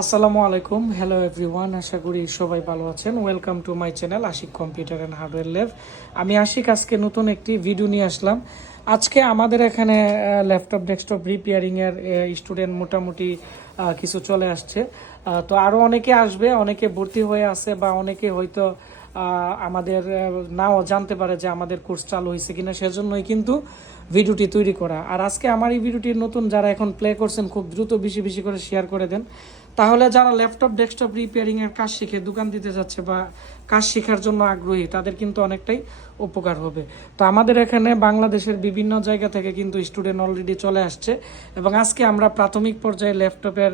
আসসালামু আলাইকুম। Hello everyone আশা করি সবাই ভালো আছেন। Welcome to my channel Ashik computer and hardware lab আমি আশিক, আজকে নতুন একটি ভিডিও নিয়ে আসলাম। আজকে আমাদের এখানে ল্যাপটপ ডেস্কটপ রিপেয়ারিংয়ের স্টুডেন্ট মোটামুটি কিছু চলে আসছে। তো আরও অনেকে আসবে, অনেকে ভর্তি হয়ে আছে বা অনেকে হয়তো আমাদের নাও জানতে পারে যে আমাদের কোর্স চালু হয়েছে কিনা, সেজন্যই কিন্তু ভিডিওটি তৈরি করা। আর আজকে আমার এই ভিডিওটি নতুন যারা এখন প্লে করছেন, খুব দ্রুত বেশি বেশি করে শেয়ার করে দেন। তাহলে যারা ল্যাপটপ, ডেস্কটপ রিপেয়ারিং এর কাজ শিখে, দোকান দিতে যাচ্ছে বা কাজ শেখার জন্য আগ্রহী, তাদের কিন্তু অনেকটাই উপকার হবে। তো আমাদের এখানে বাংলাদেশের বিভিন্ন জায়গা থেকে কিন্তু স্টুডেন্ট অলরেডি চলে আসছে এবং আজকে আমরা প্রাথমিক পর্যায়ে ল্যাপটপের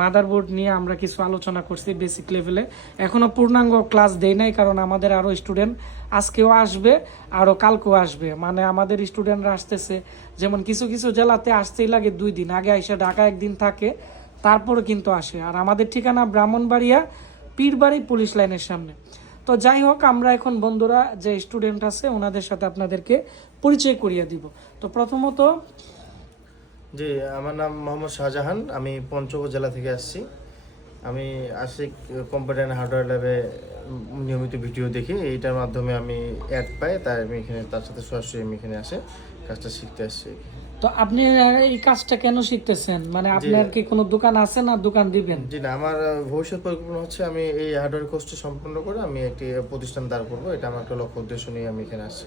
মাদারবোর্ড নিয়ে আমরা কিছু আলোচনা করছি বেসিক লেভেলে এখনও পূর্ণাঙ্গ ক্লাস দেই নাই, কারণ আমাদের আরও স্টুডেন্ট আজকেও আসবে আরও কালকেও আসবে। মানে আমাদের স্টুডেন্টরা আসতেছে, যেমন কিছু কিছু জেলাতে আসতেই লাগে দুই দিন। আগে এসে ঢাকা একদিন থাকে তারপরে কিন্তু আসে। আর আমাদের ঠিকানা ব্রাহ্মণবাড়িয়া, পীরবাড়ি পুলিশ লাইনের সামনে। তো যাই হোক, আমরা এখন বন্ধুরা যে স্টুডেন্ট আছে, ওনাদের সাথে আপনাদেরকে পরিচয় করিয়ে দিব। তো প্রথমত জি, আমার নাম মোহাম্মদ শাহজাহান। আমি পঞ্চগড় জেলা থেকে আসছি। আমি আশিক কম্পিউটার অ্যান্ড হার্ডওয়্যার ল্যাবে নিয়মিত ভিডিও দেখি। এইটার মাধ্যমে আমি অ্যাড পাই, তাই আমি এখানে তার সাথে সরাসরি আমি এখানে আসে কাজটা শিখতে আসছি। তো আপনি এই কাজটা কেন শিখতেছেন? মানে আপনার কি কোনো দোকান আছে না দোকান দিবেন? জি না আমার ভবিষ্যৎ পরিকল্পনা হচ্ছে আমি এই হার্ডওয়্যার কোর্সটি সম্পূর্ণ করে আমি একটি প্রতিষ্ঠান দাঁড় করব। এটা আমার একটা লক্ষ্য উদ্দেশ্য নিয়ে আমি এখানে আসছি।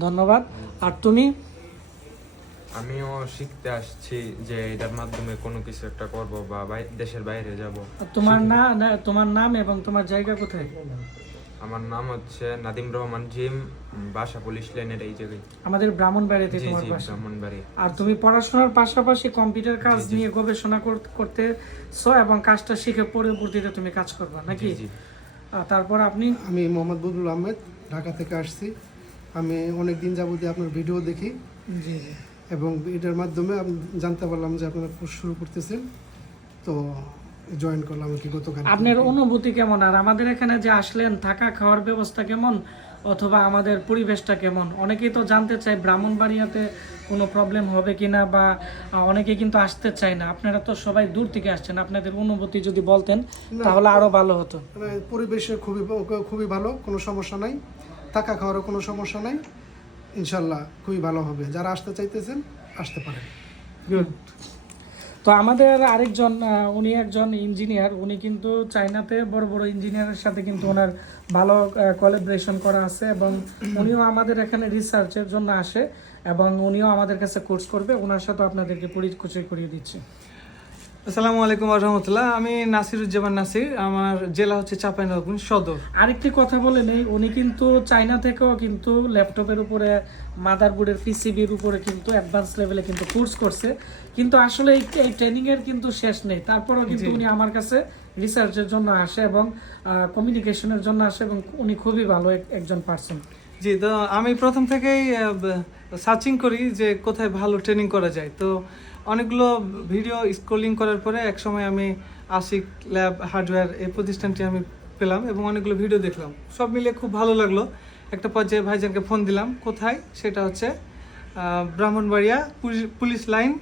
ধন্যবাদ। আর তুমি? আমিও শিখতে আসছি যে এটার মাধ্যমে কোনো কিছু একটা করব বা বাই- দেশের বাইরে যাব। তোমার না না- তোমার নাম এবং তোমার জায়গা কোথায়? আমার নাম হচ্ছে নাদিম রহমান জিম বাসা পুলিশ লাইনের এই জায়গায়। আমাদের ব্রাহ্মণবাড়িতে জি তোমার জি বাসা। ব্রাহ্মণবাড়ি আর তুমি পড়াশোনার পাশাপাশি কম্পিউটার কাজ নিয়ে গবেষণা কর- করতেছো এবং কাজটা শিখে পরবর্তীতে তুমি কাজ করবা নাকি? জি। তারপর আপনি? আমি মোহাম্মদ বদরুল আহমেদ ঢাকা থেকে আসছি। আমি অনেক দিন যাবতীয় আপনার ভিডিও দেখি। জি জি। এবং এটার মাধ্যমে আমি জানতে পারলাম যে আপনারা কোর্স শুরু করতেছেন। তো জয়েন করলাম কি গতকাল আপনার অনুভূতি কেমন? আর আমাদের এখানে যে আসলেন থাকা খাওয়ার ব্যবস্থা কেমন? অথবা আমাদের পরিবেশটা কেমন? অনেকেই তো জানতে চায় ব্রাহ্মণবাড়িয়াতে কোনো প্রবলেম হবে কিনা বা আহ, অনেকে কিন্তু আসতে চায় না। আপনারা তো সবাই দূর থেকে আসছেন। আপনাদের অনুভূতি যদি বলতেন তাহলে আরও ভালো হতো। পরিবেশে খুবই খুবই ভালো কোনো সমস্যা নাই। থাকা খাওয়ারও কোনো সমস্যা নাই। ইনশাল্লাহ খুবই ভালো হবে। যারা আসতে চাইতেছেন আসতে পারেন। গুড তো আমাদের আরেকজন উনি একজন ইঞ্জিনিয়ার উনি কিন্তু চাইনাতে বড় বড় ইঞ্জিনিয়ারের সাথে কিন্তু ওনার ভালো কোলাবরেশন করা আছে এবং উনিও আমাদের এখানে রিসার্চের জন্য আসে এবং উনিও আমাদের কাছে কোর্স করবে ওনার সাথে আপনাদেরকে পরিচয় করিয়ে দিচ্ছি। আসসালামু আলাইকুম রহমতুল্লাহ। আমি নাসিরুজ্জামান নাসির আমার জেলা হচ্ছে চাঁপাইনবাবগঞ্জ সদর। আরেকটি কথা বলে নেই উনি কিন্তু চায়না থেকেও কিন্তু ল্যাপটপের উপরে মাদারবোর্ডের পিসিবির উপরে কিন্তু অ্যাডভান্স লেভেলে কিন্তু কোর্স করছে। কিন্তু আসলে এই এই ট্রেনিং এর কিন্তু শেষ নেই। তারপরেও কিন্তু উনি আমার কাছে রিসার্চের জন্য আসে এবং কমিউনিকেশনের জন্য আসে এবং উনি খুবই ভালো এক- একজন পার্সন জি তো আমি প্রথম থেকেই সার্চিং করি যে কোথায় ভালো ট্রেনিং করা যায়। তো অনেকগুলো ভিডিও স্ক্রলিং করার পরে এক সময় আমি আশিক ল্যাব হার্ডওয়্যার এই প্রতিষ্ঠানটি আমি পেলাম এবং অনেকগুলো ভিডিও দেখলাম। সব মিলিয়ে খুব ভালো লাগল। একটা পর্যায়ে ভাইজানকে ফোন দিলাম কোথায়? সেটা হচ্ছে Brahmanbaria police- police line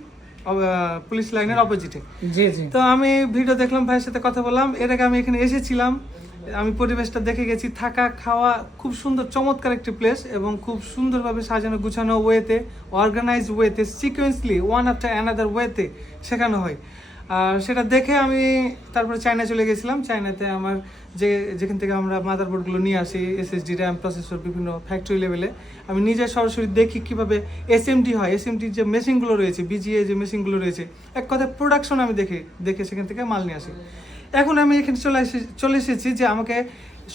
police লাইনের অপোজিটে জি জি। তো আমি ভিডিও দেখলাম ভাইয়ের সাথে কথা বললাম। এর আগে আমি এখানে এসেছিলাম। আমি পরিবেশটা দেখে গেছি। থাকা, খাওয়া খুব সুন্দর, চমৎকার একটি প্লেস এবং খুব সুন্দরভাবে সাজানো, গুছানো ওয়েতে অর্গানাইজ ওয়েতে সিকোয়েন্সলি ওয়ান আফটার অ্যানাদার ওয়েতে শেখানো হয়। আর সেটা দেখে আমি তারপরে চায়না চলে গেছিলাম। চায়নাতে আমার যে, যেখান থেকে আমরা মাদারবোর্ডগুলো নিয়ে আসি এসএসডি র্যাম প্রসেসর বিভিন্ন ফ্যাক্টরি লেভেলে আমি নিজে সরাসরি দেখি কীভাবে এসএমটি হয়। এসএমটি যে মেশিনগুলো রয়েছে বিজিএ যে মেশিনগুলো রয়েছে, এক কথায় প্রোডাকশন আমি দেখি, দেখে সেখান থেকে মাল নিয়ে আসি। এখন আমি এখানে চলে এসে চলে এসেছি যে আমাকে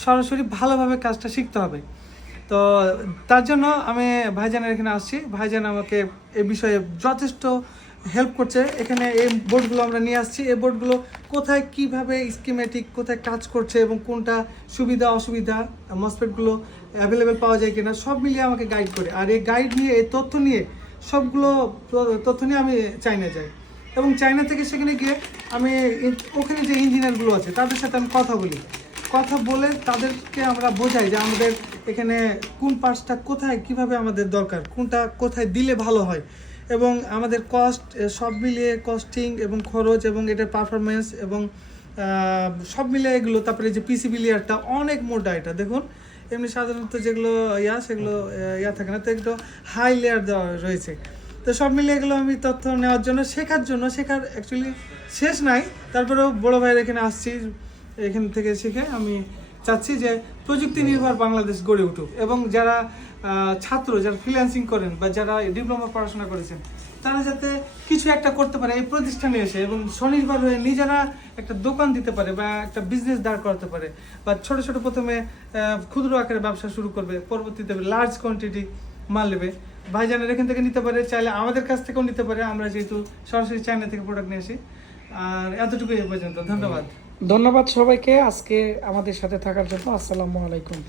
সরাসরি ভালোভাবে কাজটা শিখতে হবে। তো তার জন্য আমি ভাইজানের এখানে আসছি। ভাইজান আমাকে এ বিষয়ে যথেষ্ট হেল্প করছে। এখানে এই বোর্ডগুলো আমরা নিয়ে আসছি। এই বোর্ডগুলো কোথায় কীভাবে স্কিমেটিক কোথায় কাজ করছে এবং কোনটা সুবিধা, অসুবিধা মসপেটগুলো অ্যাভেলেবেল পাওয়া যায় কিনা, সব মিলিয়ে আমাকে গাইড করে। আর এই গাইড নিয়ে, এই তথ্য নিয়ে সবগুলো তথ্য নিয়ে আমি চাইনা যাই। এবং চায়না থেকে সেখানে গিয়ে আমি ওখানে যে ইঞ্জিনিয়ারগুলো আছে, তাদের সাথে আমি কথা বলি। কথা বলে তাদেরকে আমরা বোঝাই যে আমাদের এখানে কোন পার্টসটা কোথায়, কীভাবে আমাদের দরকার, কোনটা কোথায় দিলে ভালো হয়। এবং আমাদের কস্ট সব মিলিয়ে কস্টিং এবং খরচ এবং এটার পারফরমেন্স এবং সব মিলিয়ে এগুলো, তারপরে যে পিসিবি লেয়ারটা অনেক মোটা এটা, দেখুন। এমনি সাধারণত যেগুলো ইয়া, সেগুলো ইয়া থাকে না, তো একটু হাই লেয়ার দেওয়া রয়েছে। তো সব মিলিয়ে এগুলো আমি তথ্য নেওয়ার জন্য, শেখার জন্য, শেখার অ্যাকচুয়ালি শেষ নাই। তারপরেও বড় ভাইয়ের এখানে আসছি, এখান থেকে শিখে আমি চাচ্ছি যে প্রযুক্তি নির্ভর বাংলাদেশ গড়ে উঠুক। এবং যারা ছাত্র, যারা ফ্রিল্যান্সিং করেন বা যারা ডিপ্লোমা পড়াশোনা করেছেন, তারা যাতে কিছু একটা করতে পারে এই প্রতিষ্ঠানে এসে এবং স্বনির্ভর হয়ে নিজেরা একটা দোকান দিতে পারে বা একটা বিজনেস দাঁড় করাতে পারে বা ছোট ছোট প্রথমে ক্ষুদ্র আকারে ব্যবসা শুরু করবে, পরবর্তীতে লার্জ কোয়ান্টিটি মাল নেবে। ভাইজানের এখান থেকে নিতে পারে, চাইলে আমাদের কাছ থেকেও নিতে পারে। আমরা যেহেতু সরাসরি চায়না থেকে প্রোডাক্ট নিয়ে আসি। আর এতটুকু এ পর্যন্ত। ধন্যবাদ। ধন্যবাদ সবাইকে। আজকে আমাদের সাথে থাকার জন্য আসসালামু আলাইকুম।